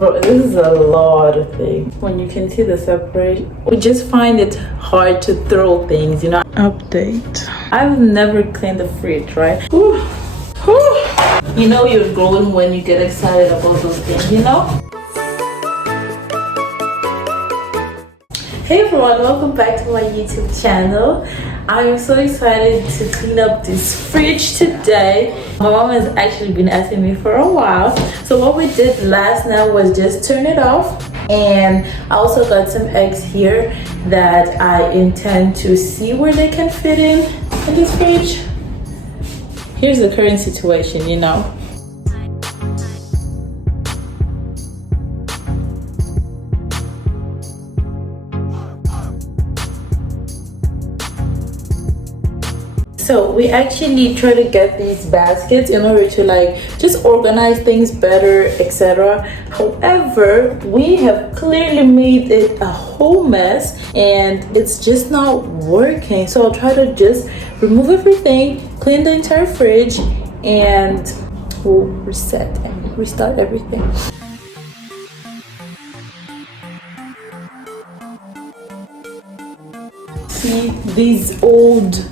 Bro, this is a lot of things. When you can see the separation, we just find it hard to throw things, you know. Update. I've never cleaned the fridge, right? Whew. Whew. You know you're growing when you get excited about those things, you know? Hey everyone, welcome back to my YouTube channel. I'm so excited to clean up this fridge today. My mom has actually been asking me for a while. So what we did last night was just turn it off. And I also got some eggs here that I intend to see where they can fit in this fridge. Here's the current situation, you know. So we actually try to get these baskets in order to like just organize things better, etc. However, we have clearly made it a whole mess and it's just not working. So I'll try to just remove everything, clean the entire fridge, and we'll reset and restart everything. See these old,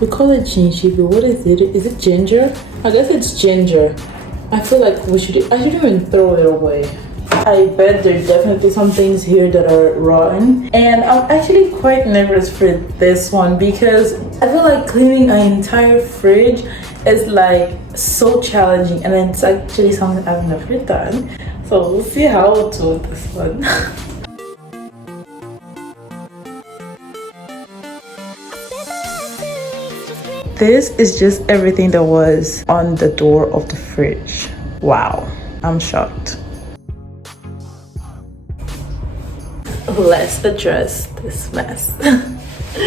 we call it gingerbread. What is it? Is it ginger? I guess it's ginger. I feel like I shouldn't even throw it away. I bet there are definitely some things here that are rotten. And I'm actually quite nervous for this one because I feel like cleaning an entire fridge is like so challenging, and it's actually something I've never done. So we'll see how I'll do this one. This is just everything that was on the door of the fridge. Wow, I'm shocked. Let's address this mess.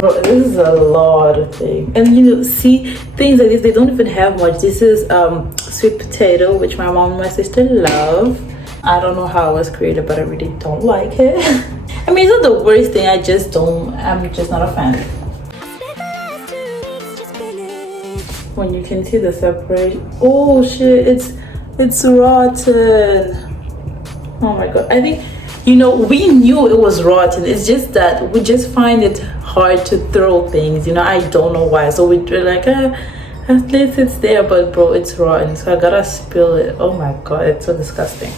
Bro, this is a lot of things. And you know, see, things like this, they don't even have much. This is sweet potato, which my mom and my sister love. I don't know how it was created, but I really don't like it. I mean, it's not the worst thing, I'm just not a fan. When you can see the separation, oh shit, it's rotten. Oh my god, I think, you know, we knew it was rotten. It's just that we just find it hard to throw things, you know. I don't know why. So we're like, at least it's there, but bro, it's rotten, so I gotta spill it. Oh my god, it's so disgusting.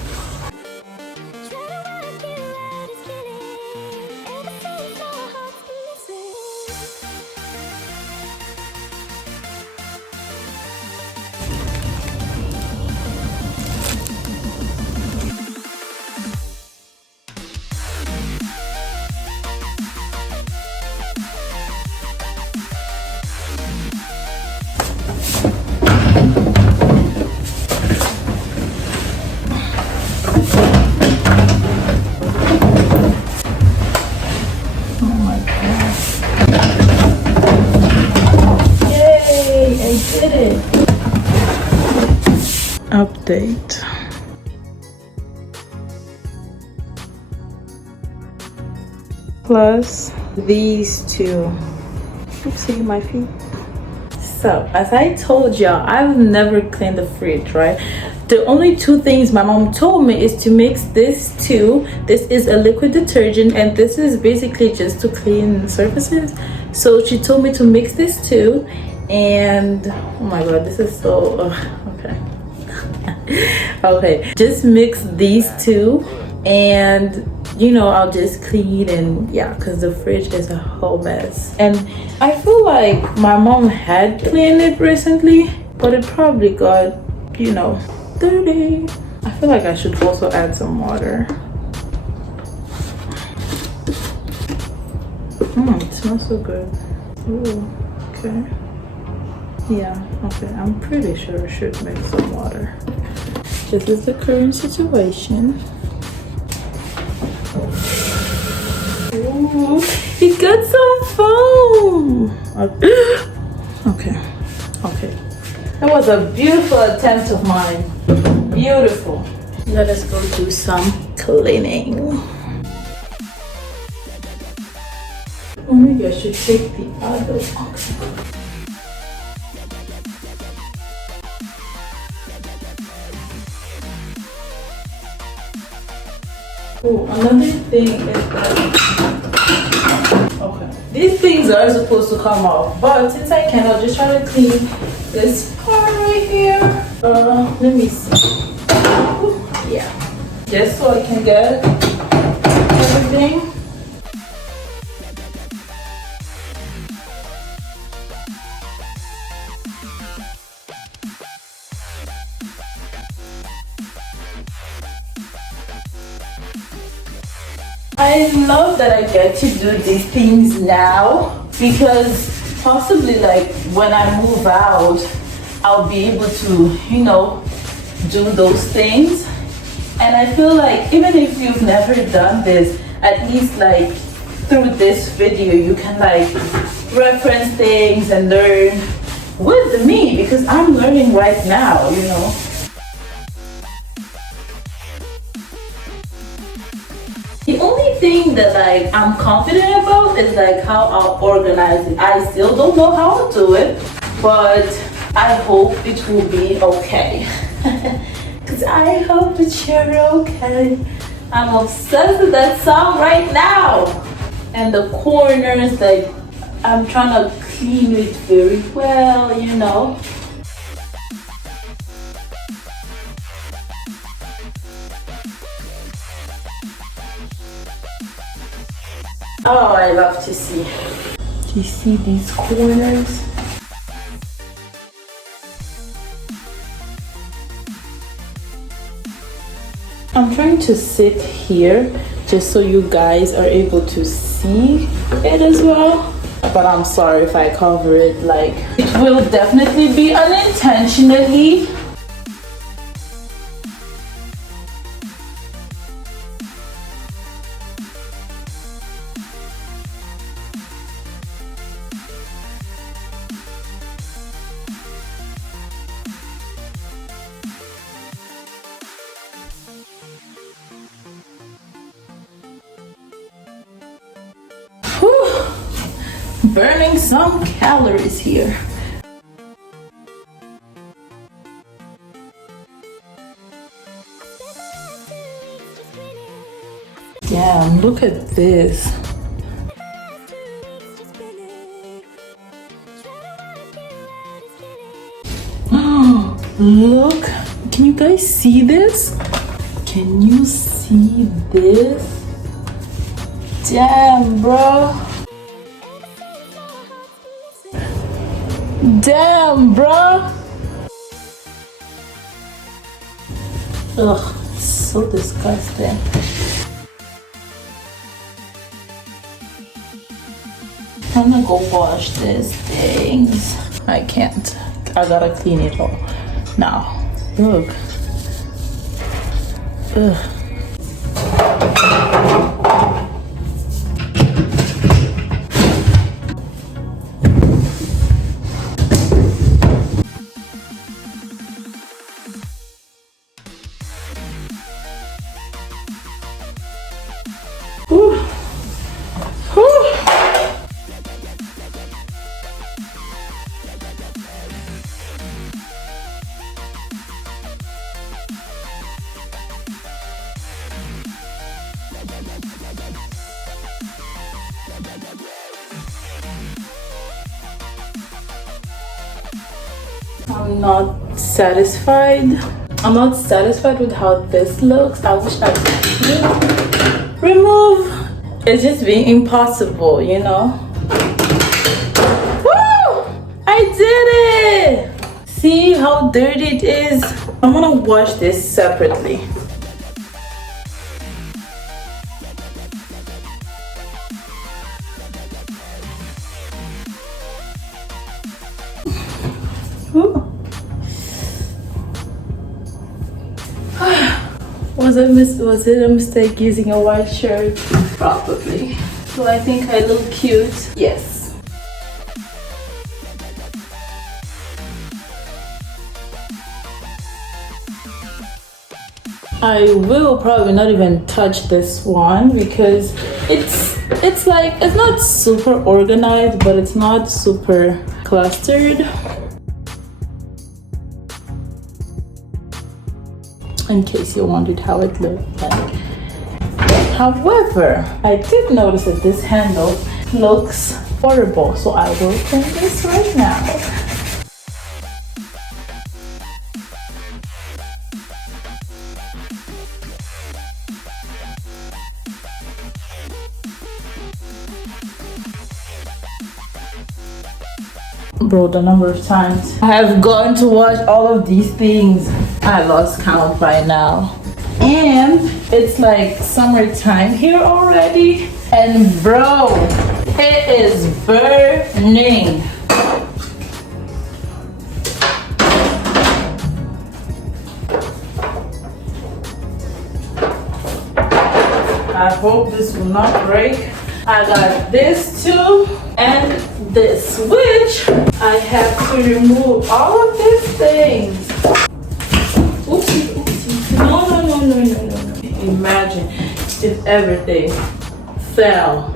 Update. Plus these two. Oopsie, my feet. So as I told y'all, I've never cleaned the fridge, right? The only two things my mom told me is to mix this too. This is a liquid detergent and this is basically just to clean surfaces. So she told me to mix this too. And oh my god, this is so okay. Okay, just mix these two and you know, I'll just clean, and yeah, because the fridge is a whole mess. And I feel like my mom had cleaned it recently, but it probably got, you know, dirty. I feel like I should also add some water. It smells so good. Ooh, okay. Yeah, okay, I'm pretty sure I should make some water. This is the current situation. Ooh, it got some foam. Okay, okay. That was a beautiful attempt of mine. Beautiful. Let us go do some cleaning. Or maybe I should take the other box. Oh, another thing is that, okay, these things are supposed to come off, but since I can, I'll just try to clean this part right here. Let me see. Yeah, just so I can get everything. I love that I get to do these things now, because possibly like when I move out, I'll be able to, you know, do those things. And I feel like even if you've never done this, at least like through this video, you can like reference things and learn with me, because I'm learning right now, you know. The only thing that like I'm confident about is like how I'll organize it. I still don't know how I'll do it, but I hope it will be okay. Cause I hope it's okay. I'm obsessed with that song right now. And the corners, like I'm trying to clean it very well, you know. Oh, I love to see. Do you see these corners? I'm trying to sit here just so you guys are able to see it as well. But I'm sorry if I cover it, like it will definitely be unintentionally. Burning some calories here. Damn, look at this. Look, can you guys see this? Can you see this? Damn, bro. Damn, bro. Ugh, it's so disgusting. I'm gonna go wash these things. I can't. I gotta clean it all now. Look. Ugh. I'm not satisfied. I'm not satisfied with how this looks. I wish I could remove. It's just being impossible, you know. Woo! I did it! See how dirty it is? I'm gonna wash this separately. Was it a mistake using a white shirt? Probably. So I think I look cute. Yes. I will probably not even touch this one because it's like it's not super organized, but it's not super clustered. In case you wondered how it looked like. However, I did notice that this handle looks horrible, so I will clean this right now. Bro, the number of times I have gone to watch all of these things, I lost count by now. And it's like summertime here already, and bro, it is burning. I hope this will not break. I got this too, and this, which I have to remove all of these things. Oopsie, oopsie. No. Imagine if everything fell.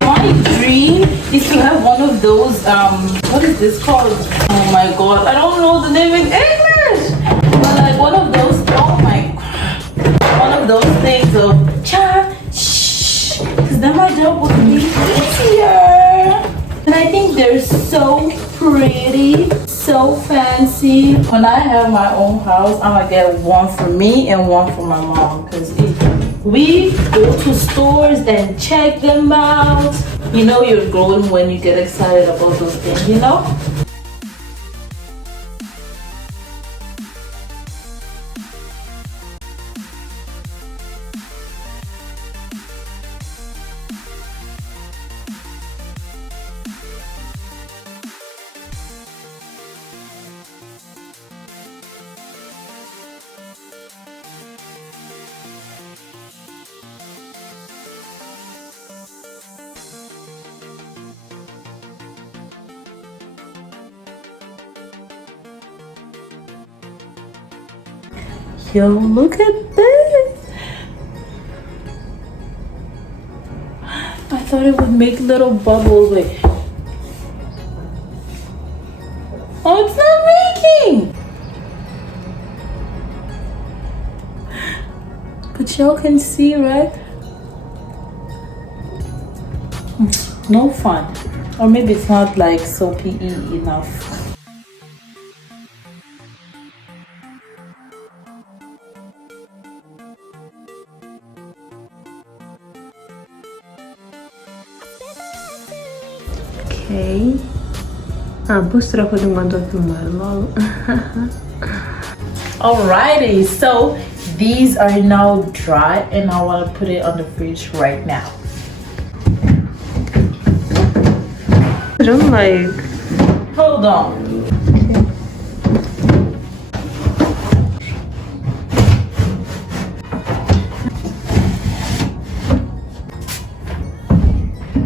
My dream is to have one of those, what is this called? Oh my god, I don't know the name in English! But like one of those, oh my god, one of those things of cha, shh, because then my job would be easier. And I think they're so pretty, so fancy. When I have my own house, I'm gonna get one for me and one for my mom, because we go to stores and check them out. You know you're growing when you get excited about those things, you know? Yo, look at this. I thought it would make little bubbles. Wait. Oh, it's not making. But y'all can see, right? No fun. Or maybe it's not like so PE enough. Okay. Booster ako ng mandot lol. Alrighty, so these are now dry and I want to put it on the fridge right now. I don't like. Hold on.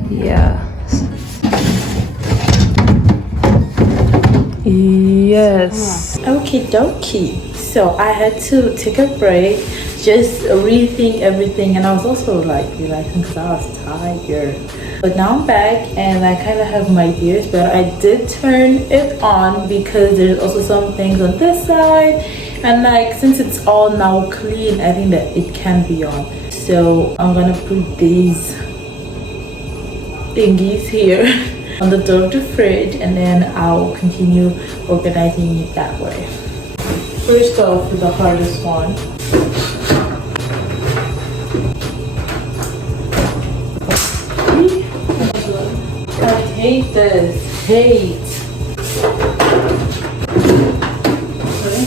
Yeah. Yes. Okie dokie. So I had to take a break, just rethink everything, and I was also like relaxing because I was tired. But now I'm back and I kind of have my ideas, but I did turn it on because there's also some things on this side, and like since it's all now clean, I think that it can be on. So I'm gonna put these thingies here on the door of the fridge, and then I'll continue organizing it that way. First off with the hardest one. I hate this. Hate. Okay.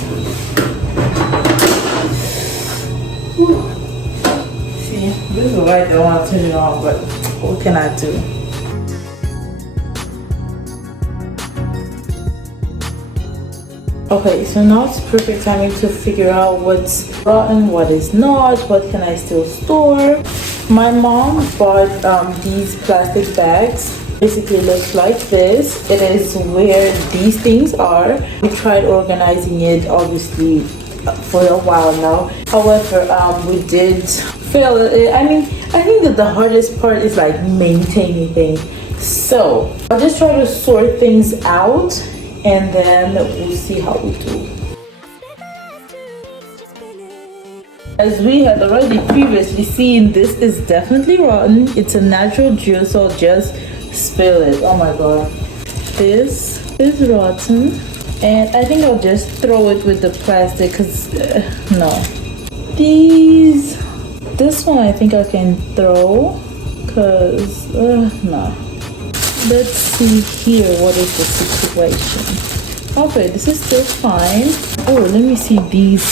See, this is why I don't want to turn it on, but what can I do? Okay, so now it's perfect timing to figure out what's rotten, what is not, what can I still store. My mom bought these plastic bags. Basically looks like this. It is where these things are. We tried organizing it obviously for a while now. However, we did fill it. I mean, I think that the hardest part is like maintaining things. So I'll just try to sort things out and then we'll see how we do. As we had already previously seen, this is definitely rotten. It's a natural juice, so I'll just spill it. Oh my god. This is rotten. And I think I'll just throw it with the plastic because, no. This one I think I can throw because, no. Let's see here what is the situation. Okay, this is still fine. Oh, let me see these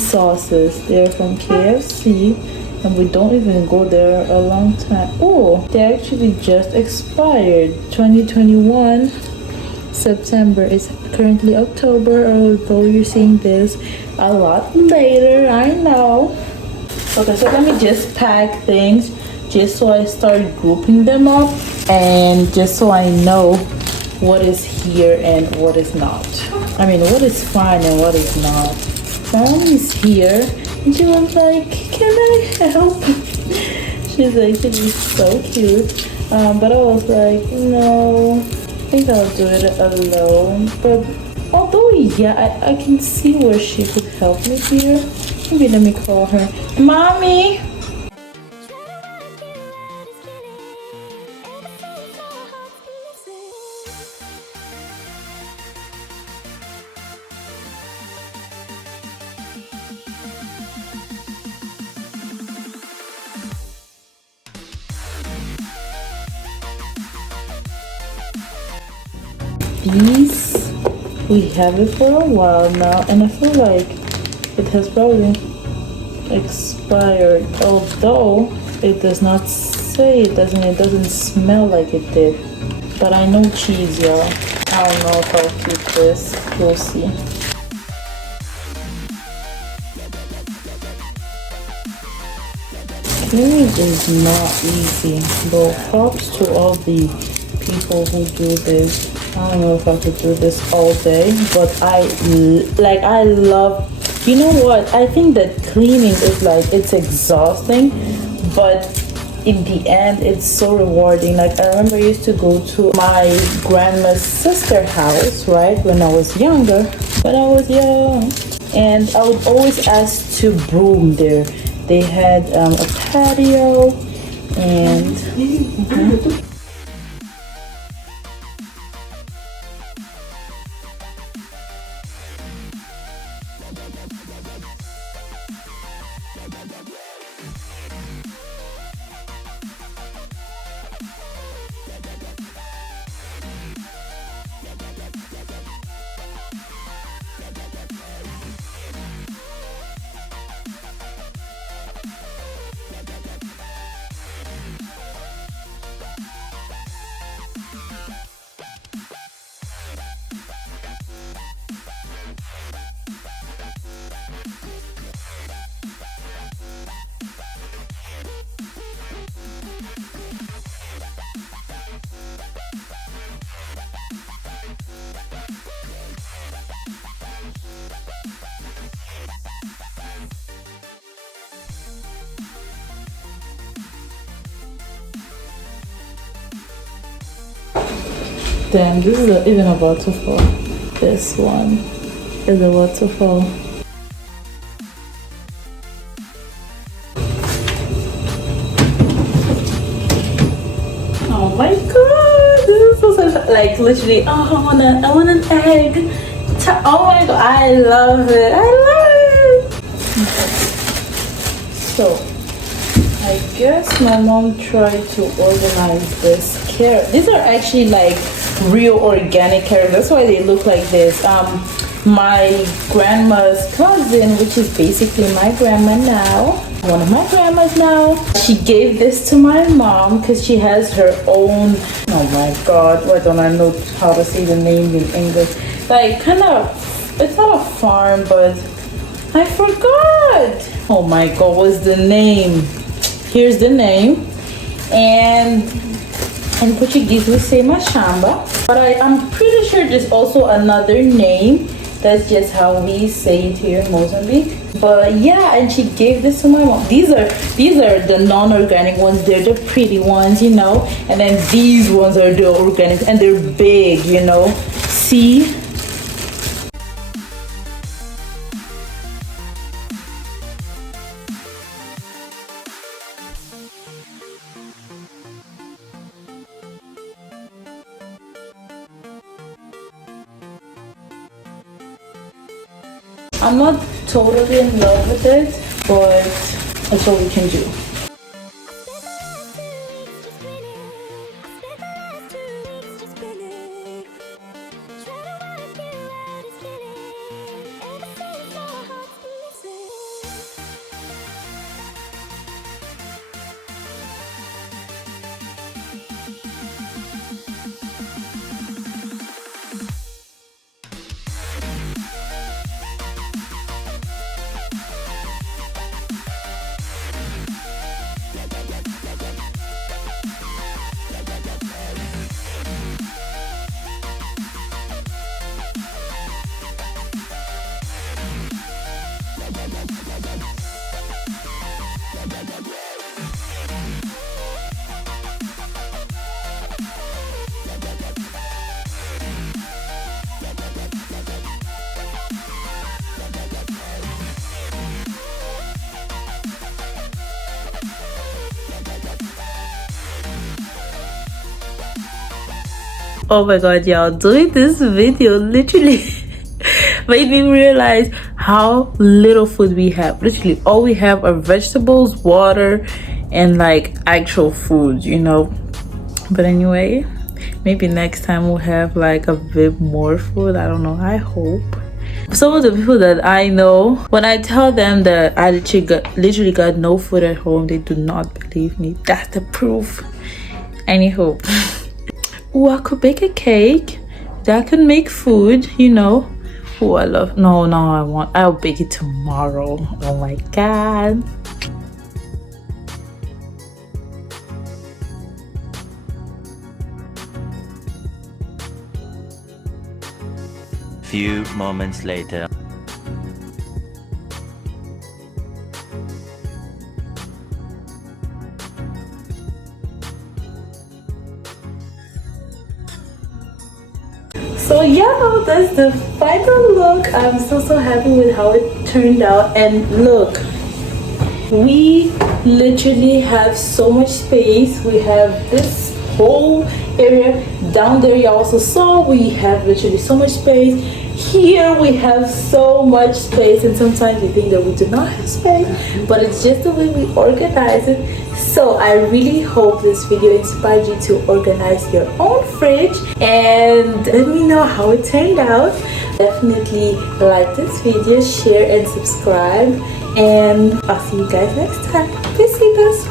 sauces. They're from KFC and we don't even go there a long time. Oh, they actually just expired. 2021 September. It's currently October, although you're seeing this a lot later, I know. Okay, so let me just pack things just so I start grouping them up and just so I know what is here and what is not. I mean, what is fine and what is not. Mommy's here and she was like, can I help? She's actually so cute. But I was like, no, I think I'll do it alone. But although, yeah, I can see where she could help me here. Maybe let me call her. Mommy! These, we have it for a while now, and I feel like it has probably expired, although it does not say it doesn't smell like it did. But I know cheese, y'all. I don't know if I'll keep this. We'll see. Cleaning is not easy, though. Props to all the people who do this. I don't know if I could do this all day, but I love, you know what, I think that cleaning is like, it's exhausting, but in the end it's so rewarding. Like, I remember I used to go to my grandma's sister house, right, when I was younger, and I would always ask to broom there. They had a patio and damn, this is even about to fall. This one is about to fall. Oh my god, this is so such, like, literally, oh, I want an egg. Oh my god, I love it. So I guess my mom tried to organize this carrot. These are actually like real organic carrots. That's why they look like this. My grandma's cousin, which is basically my grandma now, one of my grandmas now, she gave this to my mom because she has her own, oh my god, why don't I know how to say the name in English? Like, kind of, it's not a farm, but I forgot. Oh my god, what's the name? Here's the name. And in Portuguese we say machamba, but I'm pretty sure there's also another name That's just how we say it here in Mozambique. But yeah, and she gave this to my mom. These are the non-organic ones. They're the pretty ones, you know. And then these ones are the organic, and they're big, you know. See? I'm not totally in love with it, but that's all we can do. Oh my god, y'all, doing this video literally made me realize how little food we have. Literally all we have are vegetables, water, and like actual food, you know. But anyway, maybe next time we'll have like a bit more food. I don't know, I hope. Some of the people that I know, when I tell them that I literally got no food at home, they do not believe me. That's the proof. Anywho. Ooh, I could bake a cake. That could make food, you know. Oh, I love. No, I'll bake it tomorrow. Oh my god. Few moments later. So yeah, that's the final look. I'm so happy with how it turned out. And look, we literally have so much space. We have this whole area down there. You also saw we have literally so much space. Here we have so much space, and sometimes we think that we do not have space, but it's just the way we organize it. So I really hope this video inspired you to organize your own fridge, and let me know how it turned out. Definitely like this video, share and subscribe, and I'll see you guys next time. Besitos!